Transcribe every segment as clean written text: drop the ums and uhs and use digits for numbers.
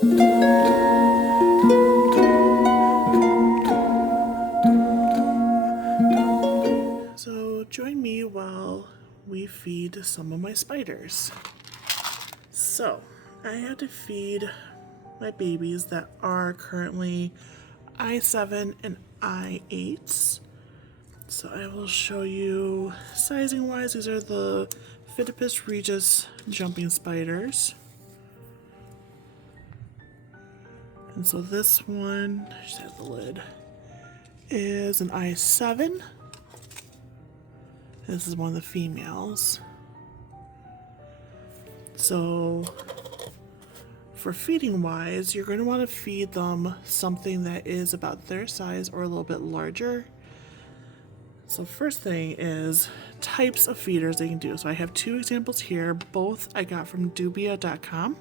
So join me while we feed some of my spiders. So I have to feed my babies that are currently I7 and I8s. So I will show you sizing wise. These are the Phidippus regis jumping spiders. And so this one, I just have the lid, is an I7. This is one of the females. So for feeding wise, you're going to want to feed them something that is about their size or a little bit larger. So first thing is types of feeders they can do. So I have two examples here. Both I got from dubia.com.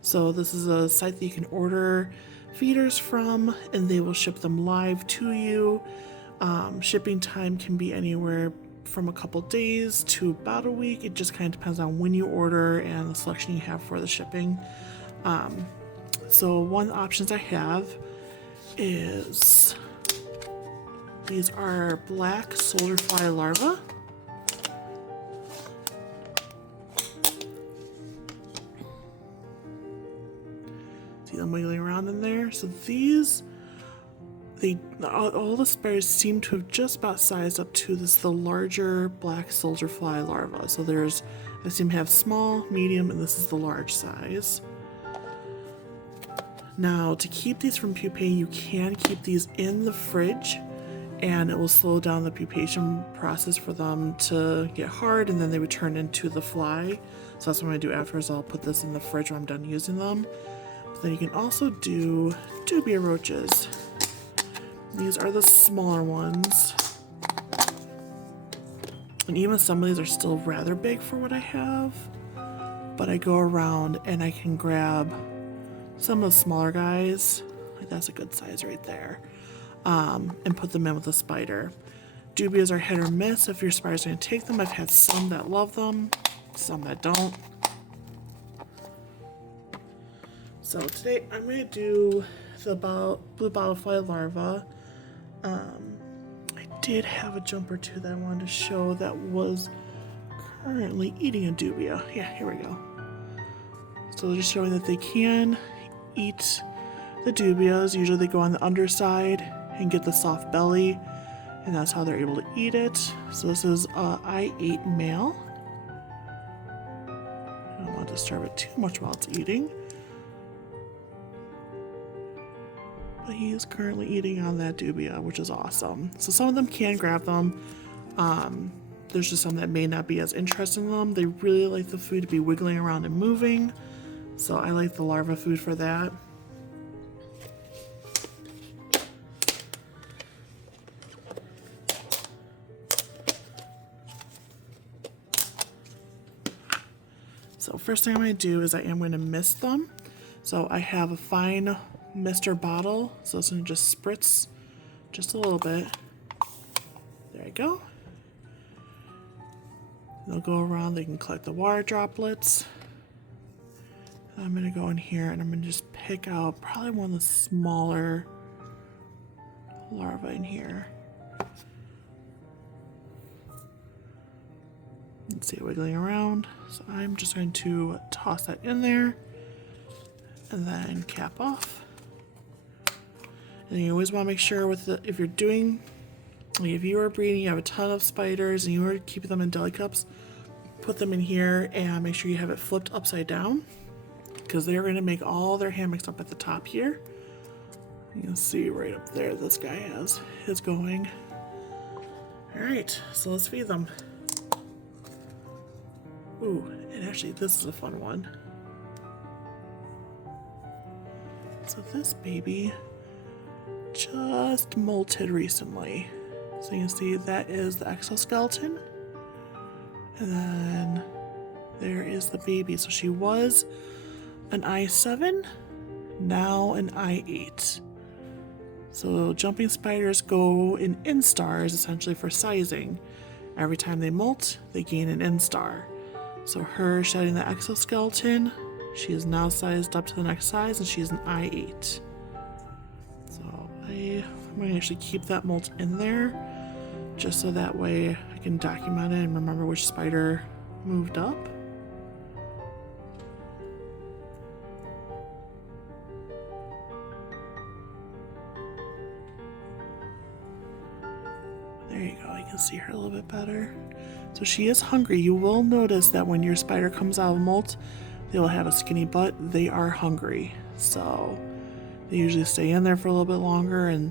So this is a site that you can order feeders from and they will ship them live to you. Shipping time can be anywhere from a couple days to about a week. It just kind of depends on when you order and the selection you have for the shipping. So one of the options I have is these are black soldier fly larvae. See them wiggling around in there? So these, all the spiders seem to have just about sized up to the larger black soldier fly larva. So I seem to have small, medium, and this is the large size. Now, to keep these from pupating, you can keep these in the fridge and it will slow down the pupation process for them to get hard and then they would turn into the fly. So that's what I'm going to do afterwards. I'll put this in the fridge when I'm done using them. But then you can also do dubia roaches. These are the smaller ones. And even some of these are still rather big for what I have. But I go around and I can grab some of the smaller guys. Like that's a good size right there. And put them in with a spider. Dubias are hit or miss if your spider's going to take them. I've had some that love them, some that don't. So today I'm going to do the blue bottlefly larva. I did have a jump or two that I wanted to show that was currently eating a dubia. Yeah, here we go. So they're just showing that they can eat the dubias. Usually they go on the underside and get the soft belly, and that's how they're able to eat it. So this is a I8 male. I don't want to disturb it too much while it's eating. But he is currently eating on that dubia, which is awesome. So some of them can grab them. There's just some that may not be as interested in them. They really like the food to be wiggling around and moving. So I like the larva food for that. So first thing I'm going to do is I am going to mist them. So I have a fine mister bottle, so it's going to just spritz just a little bit. There you go. They'll go around, they can collect the water droplets. And I'm going to go in here and I'm going to just pick out probably one of the smaller larvae in here. Let's see it wiggling around. So I'm just going to toss that in there and then cap off. And you always want to make sure if you're doing, like if you are breeding, you have a ton of spiders and you are keeping them in deli cups, put them in here and make sure you have it flipped upside down because they're going to make all their hammocks up at the top here. You can see right up there this guy has his going. Alright, so let's feed them. Ooh, and actually this is a fun one. So this baby just molted recently. So you can see that is the exoskeleton. And then there is the baby. So she was an I7, now an I8. So jumping spiders go in instars essentially for sizing. Every time they molt, they gain an instar. So her shedding the exoskeleton She is now sized up to the next size, and she's an I8. So I'm going to actually keep that molt in there, just so that way I can document it and remember which spider moved up. There you go, I can see her a little bit better. So she is hungry. You will notice that when your spider comes out of molt, they will have a skinny butt. They are hungry. So they usually stay in there for a little bit longer and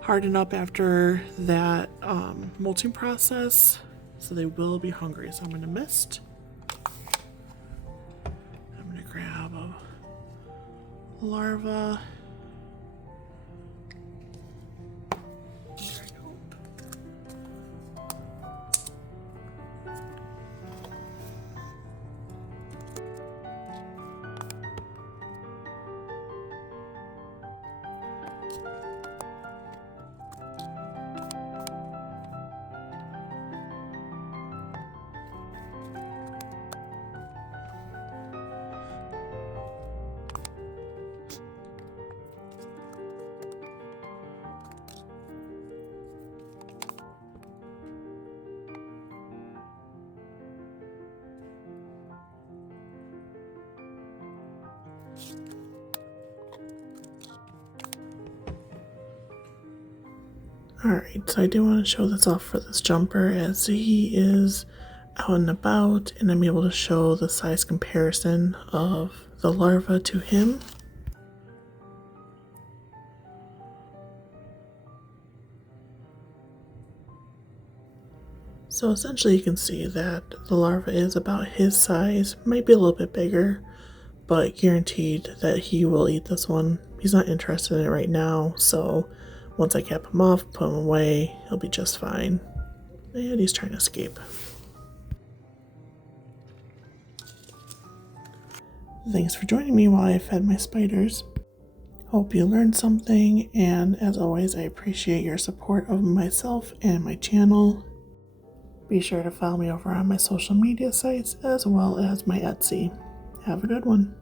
harden up after that molting process. So they will be hungry. So I'm going to mist. I'm going to grab a larva. Alright, so I do want to show this off for this jumper as he is out and about, and I'm able to show the size comparison of the larva to him. So essentially you can see that the larva is about his size, might be a little bit bigger, but guaranteed that he will eat this one. He's not interested in it right now, so once I cap him off, put him away, he'll be just fine. And he's trying to escape. Thanks for joining me while I fed my spiders. Hope you learned something, and as always, I appreciate your support of myself and my channel. Be sure to follow me over on my social media sites as well as my Etsy. Have a good one.